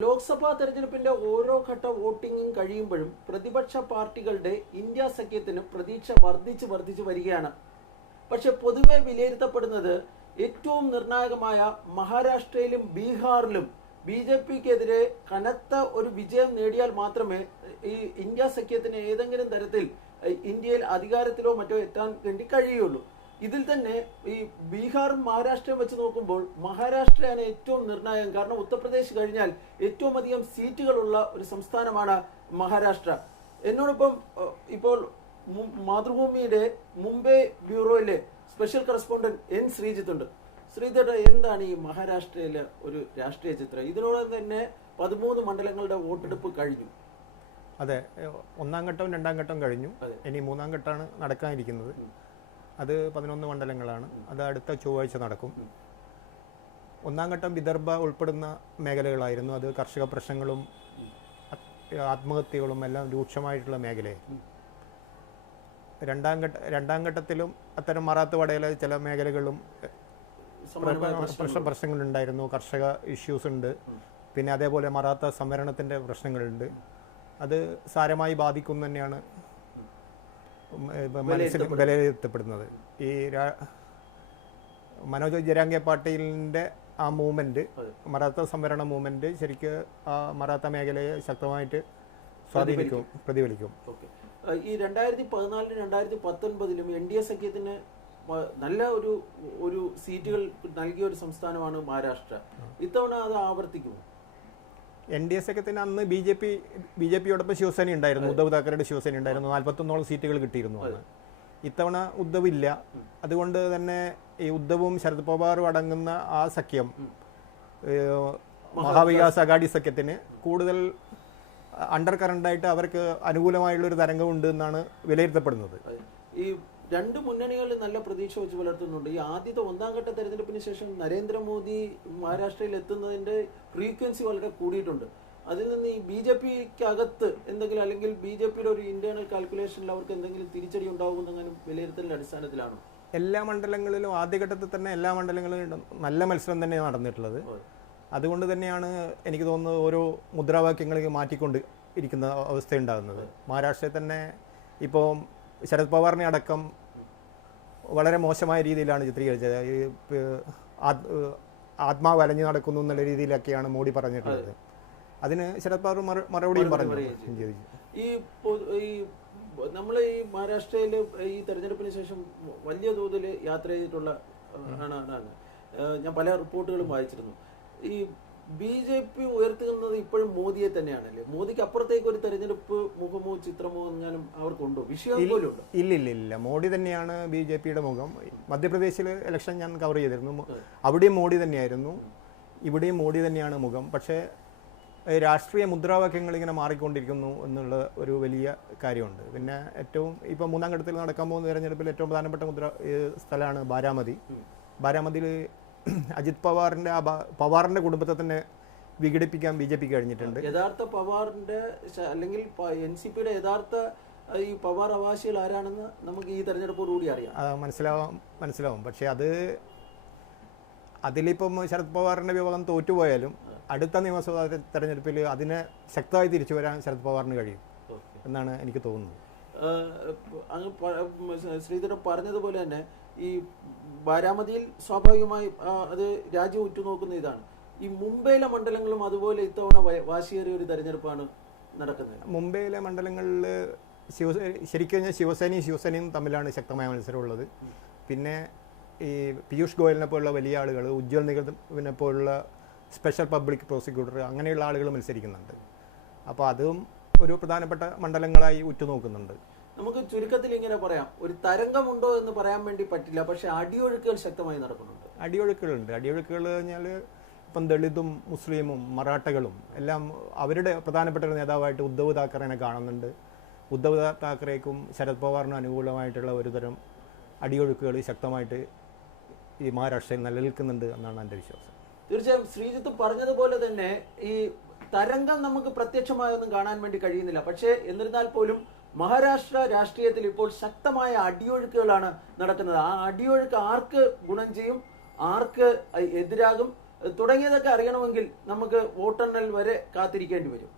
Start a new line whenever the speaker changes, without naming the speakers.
ലോക്സഭാ തെരഞ്ഞെടുപ്പിന്റെ ഓരോ ഘട്ട വോട്ടിംഗും കഴിയുമ്പോഴും പ്രതിപക്ഷ പാർട്ടികളുടെ ഇന്ത്യ സഖ്യത്തിന് പ്രതീക്ഷ വർദ്ധിച്ചു വർദ്ധിച്ചു വരികയാണ്. പക്ഷെ പൊതുവെ വിലയിരുത്തപ്പെടുന്നത് ഏറ്റവും നിർണായകമായ മഹാരാഷ്ട്രയിലും ബീഹാറിലും ബി ജെ പിക്കെതിരെ കനത്ത ഒരു വിജയം നേടിയാൽ മാത്രമേ ഈ ഇന്ത്യ സഖ്യത്തിന് ഏതെങ്കിലും തരത്തിൽ ഇന്ത്യയിൽ അധികാരത്തിലോ മറ്റോ എത്താൻ വേണ്ടി കഴിയുള്ളൂ ഇതിൽ തന്നെ ഈ ബീഹാറും മഹാരാഷ്ട്രയും വെച്ച് നോക്കുമ്പോൾ മഹാരാഷ്ട്രയാണ് ഏറ്റവും നിർണായകം. കാരണം ഉത്തർപ്രദേശ് കഴിഞ്ഞാൽ ഏറ്റവും അധികം സീറ്റുകളുള്ള ഒരു സംസ്ഥാനമാണ് മഹാരാഷ്ട്ര. എന്നോടൊപ്പം ഇപ്പോൾ മാതൃഭൂമിയുടെ മുംബൈ ബ്യൂറോയിലെ സ്പെഷ്യൽ കറസ്പോണ്ടന്റ് എൻ ശ്രീജിത്ത് ഉണ്ട്. ശ്രീജിത്ത് എന്താണ് ഈ മഹാരാഷ്ട്രയിലെ ഒരു രാഷ്ട്രീയ ചിത്രം? ഇതിനോടൊപ്പം തന്നെ പതിമൂന്ന് മണ്ഡലങ്ങളുടെ വോട്ടെടുപ്പ് കഴിഞ്ഞു.
അതെ ഒന്നാം ഘട്ടവും രണ്ടാം ഘട്ടവും കഴിഞ്ഞു. ഇനി മൂന്നാം ഘട്ടമാണ് നടക്കാനിരിക്കുന്നത്. അത് പതിനൊന്ന് മണ്ഡലങ്ങളാണ്. അത് അടുത്ത ചൊവ്വാഴ്ച നടക്കും. ഒന്നാം ഘട്ടം വിദർഭ ഉൾപ്പെടുന്ന മേഖലകളായിരുന്നു. അത് കർഷക പ്രശ്നങ്ങളും ആത്മഹത്യകളും എല്ലാം രൂക്ഷമായിട്ടുള്ള മേഖലയായിരുന്നു. രണ്ടാം ഘട്ട രണ്ടാം ഘട്ടത്തിലും അത്തരം മറാത്തുവാടയിലെ ചില മേഖലകളും. പ്രശ്നങ്ങളുണ്ടായിരുന്നു. കർഷക ഇഷ്യൂസ് ഉണ്ട്. പിന്നെ അതേപോലെ മറാത്ത സംവരണത്തിന്റെ പ്രശ്നങ്ങളുണ്ട്. അത് സാരമായി ബാധിക്കും തന്നെയാണ് മനസ്സിൽ വിലയിരുത്തപ്പെടുന്നത്. ഈ മനോജ് ജരാംഗെ പാട്ടീലിന്റെ ആ
മൂവ്മെന്റ്.
മറാത്ത സംവരണ മൂവ്മെന്റ് ശരിക്ക് ആ മറാത്ത മേഖലയെ ശക്തമായിട്ട് സ്വാധീനിക്കും പ്രതിഫലിക്കും.
ഈ രണ്ടായിരത്തി പതിനാലിനും രണ്ടായിരത്തി പത്തൊൻപതിലും എൻ ഡി എ സഖ്യത്തിന് നല്ല ഒരു ഒരു സീറ്റുകൾ നൽകിയ ഒരു സംസ്ഥാനമാണ് മഹാരാഷ്ട്ര. ഇത്തവണ അത് ആവർത്തിക്കുമോ?
എൻ ഡി എ സഖ്യത്തിന് അന്ന് B J P B J പിയോടൊപ്പം Shiv Sena ഉണ്ടായിരുന്നു. ഉദ്ധവ് താക്കറയുടെ ശിവസേന ഉണ്ടായിരുന്നു. നാൽപ്പത്തൊന്നോളം സീറ്റുകൾ കിട്ടിയിരുന്നു അന്ന്. ഇത്തവണ ഉദ്ധവ് ഇല്ല അതുകൊണ്ട് തന്നെ ഈ ഉദ്ധവും ശരത് പവാറും അടങ്ങുന്ന ആ സഖ്യം മഹാവികാസ് അഗാഡി സഖ്യത്തിന് കൂടുതൽ അണ്ടർ കറണ്ടായിട്ട് അവർക്ക് അനുകൂലമായുള്ള ഒരു തരംഗമുണ്ട് എന്നാണ് വിലയിരുത്തപ്പെടുന്നത്.
ഈ രണ്ട് മുന്നണികളിൽ നല്ല പ്രതീക്ഷ വെച്ച് പുലർത്തുന്നുണ്ട്. ഈ ആദ്യത്തെ ഒന്നാം ഘട്ട തെരഞ്ഞെടുപ്പിന് ശേഷം നരേന്ദ്രമോദി മഹാരാഷ്ട്രയിൽ എത്തുന്നതിന്റെ ഫ്രീക്വൻസി വളരെ കൂടിയിട്ടുണ്ട്. അതിൽ നിന്ന് ഈ ബി ജെ പിക്ക് അകത്ത് എന്തെങ്കിലും അല്ലെങ്കിൽ ബി ജെ പിയുടെ ഒരു ഇന്റേണൽ കാൽക്കുലേഷനിൽ അവർക്ക് എന്തെങ്കിലും തിരിച്ചടി ഉണ്ടാകുമെന്നെങ്കിലും വിലയിരുത്തലിന്റെ അടിസ്ഥാനത്തിലാണ്.
എല്ലാ മണ്ഡലങ്ങളിലും ആദ്യഘട്ടത്തിൽ തന്നെ എല്ലാ മണ്ഡലങ്ങളിലും നല്ല മത്സരം തന്നെ നടന്നിട്ടുള്ളത്. അതുകൊണ്ട് തന്നെയാണ് എനിക്ക് തോന്നുന്നത് ഓരോ മുദ്രാവാക്യങ്ങളിലേക്ക് മാറ്റിക്കൊണ്ട് ഇരിക്കുന്ന അവസ്ഥയുണ്ടാകുന്നത് മഹാരാഷ്ട്രയിൽ തന്നെ ഇപ്പോൾ ശരത് പവാറിനെ അടക്കം വളരെ മോശമായ രീതിയിലാണ് ചിത്രീകരിച്ചത്. ഈ ആത്മാവ് അലഞ്ഞു നടക്കുന്നു എന്നുള്ള രീതിയിലൊക്കെയാണ് മോഡി പറഞ്ഞിട്ടുള്ളത്. അതിന് ശരത് പവാർ മറു മറുപടിയും പറഞ്ഞു.
ഈ ഈ നമ്മൾ ഈ മഹാരാഷ്ട്രയിൽ ഈ തെരഞ്ഞെടുപ്പിന് ശേഷം വലിയ തോതിൽ യാത്ര ചെയ്തിട്ടുള്ള ആണ് ഞാൻ പല റിപ്പോർട്ടുകളും വായിച്ചിരുന്നു. ഈ ബി ജെ പി ഉയർത്തുന്നത് ഇപ്പോഴും മോദിയെ തന്നെയാണല്ലേ? മോദിക്ക് അപ്പുറത്തേക്ക് ഒരു തെരഞ്ഞെടുപ്പ് മുഖമോ ചിത്രമോ എങ്ങാനും അവർക്കുണ്ടോ? വിഷയം പോലും
ഇല്ല ഇല്ല ഇല്ല മോഡി തന്നെയാണ് ബി ജെ പിയുടെ മുഖം. മധ്യപ്രദേശിൽ ഇലക്ഷൻ ഞാൻ കവർ ചെയ്തിരുന്നു. അവിടെയും മോഡി തന്നെയായിരുന്നു. ഇവിടെയും മോഡി തന്നെയാണ് മുഖം. പക്ഷേ രാഷ്ട്രീയ മുദ്രാവാക്യങ്ങൾ ഇങ്ങനെ മാറിക്കൊണ്ടിരിക്കുന്നു എന്നുള്ള ഒരു വലിയ കാര്യമുണ്ട്. പിന്നെ ഏറ്റവും ഇപ്പം മൂന്നാം ഘട്ടത്തിൽ നടക്കാൻ പോകുന്ന തെരഞ്ഞെടുപ്പിൽ ഏറ്റവും പ്രധാനപ്പെട്ട മുദ്ര സ്ഥലമാണ് ബാരാമതി. ബാരാമതിയിൽ അജിത് പവാറിന്റെ ആ പവാറിന്റെ പവാറിന്റെ കുടുംബത്തെ തന്നെ വിഘടിപ്പിക്കാൻ ബി ജെ പിക്ക് കഴിഞ്ഞിട്ടുണ്ട്.
യഥാർത്ഥ പവാറിന്റെ അല്ലെങ്കിൽ എൻ സി പിയുടെ യഥാർത്ഥ ഈ പവാർ അവകാശികൾ ആരാണെന്ന് നമുക്ക് ഈ തെരഞ്ഞെടുപ്പോടുകൂടി അറിയാം.
മനസ്സിലാവും മനസ്സിലാവാം. പക്ഷേ അത് അതിലിപ്പം ശരത് പവാറിന്റെ വിഭാഗം തോറ്റുപോയാലും അടുത്ത നിയമസഭാ തെരഞ്ഞെടുപ്പിൽ അതിനെ ശക്തമായി തിരിച്ചു വരാൻ ശരത് പവാറിന് കഴിയും എന്നാണ് എനിക്ക് തോന്നുന്നത്.
അങ്ങ് പ- ശ്രീധരൻ പറഞ്ഞതുപോലെ തന്നെ ഈ ബാരാമതിയിൽ സ്വാഭാവികമായി അത് രാജ്യം ഉറ്റുനോക്കുന്ന ഇതാണ്. ഈ മുംബൈയിലെ മണ്ഡലങ്ങളും അതുപോലെ ഇത്തവണ വാശിയേറിയ ഒരു തെരഞ്ഞെടുപ്പാണ് നടക്കുന്നത്.
മുംബൈയിലെ മണ്ഡലങ്ങളിൽ ശിവ ശരിക്കും കഴിഞ്ഞാൽ ശിവസേനയും ശിവസേനയും തമ്മിലാണ് ശക്തമായ മത്സരമുള്ളത്. പിന്നെ ഈ പീയൂഷ് ഗോയലിനെ പോലുള്ള വലിയ ആളുകൾ ഉജ്ജ്വൽ നിഗമിനെ പോലുള്ള സ്പെഷ്യൽ പബ്ലിക് പ്രോസിക്യൂട്ടർ അങ്ങനെയുള്ള ആളുകൾ മത്സരിക്കുന്നുണ്ട്. അപ്പോൾ അതും ഒരു പ്രധാനപ്പെട്ട മണ്ഡലങ്ങളായി ഉറ്റുനോക്കുന്നുണ്ട്.
നമുക്ക് ചുരുക്കത്തിൽ ഇങ്ങനെ പറയാം. ഒരു തരംഗമുണ്ടോ എന്ന് പറയാൻ വേണ്ടി പറ്റില്ല പക്ഷെ അടിയൊഴുക്കുകൾ ശക്തമായി നടക്കുന്നുണ്ട്.
അടിയൊഴുക്കുകളുണ്ട്. അടിയൊഴുക്കുകൾ കഴിഞ്ഞാൽ ഇപ്പം ദളിതും മുസ്ലിമും മറാഠകളും എല്ലാം അവരുടെ പ്രധാനപ്പെട്ട ഒരു നേതാവായിട്ട് ഉദ്ധവ് താക്കറേനെ കാണുന്നുണ്ട്. ഉദ്ധവ് താക്കറേക്കും ശരത് പവാറിനും അനുകൂലമായിട്ടുള്ള ഒരുതരം അടിയൊഴുക്കുകൾ ശക്തമായിട്ട് ഈ മഹാരാഷ്ട്രയിൽ നിലനിൽക്കുന്നുണ്ട് എന്നാണ് എന്റെ വിശ്വാസം.
തീർച്ചയായും ശ്രീജിത്ത് പറഞ്ഞതുപോലെ തന്നെ ഈ തരംഗം നമുക്ക് പ്രത്യക്ഷമായൊന്നും കാണാൻ വേണ്ടി കഴിയുന്നില്ല. പക്ഷേ എന്നിരുന്നാൽ പോലും മഹാരാഷ്ട്ര രാഷ്ട്രീയത്തിൽ ഇപ്പോൾ ശക്തമായ അടിയൊഴുക്കുകളാണ് നടക്കുന്നത്. ആ അടിയൊഴുക്ക് ആർക്ക് ഗുണം ചെയ്യും? ആർക്ക് എതിരാകും? തുടങ്ങിയതൊക്കെ അറിയണമെങ്കിൽ നമുക്ക് വോട്ടെണ്ണൽ വരെ കാത്തിരിക്കേണ്ടി വരും.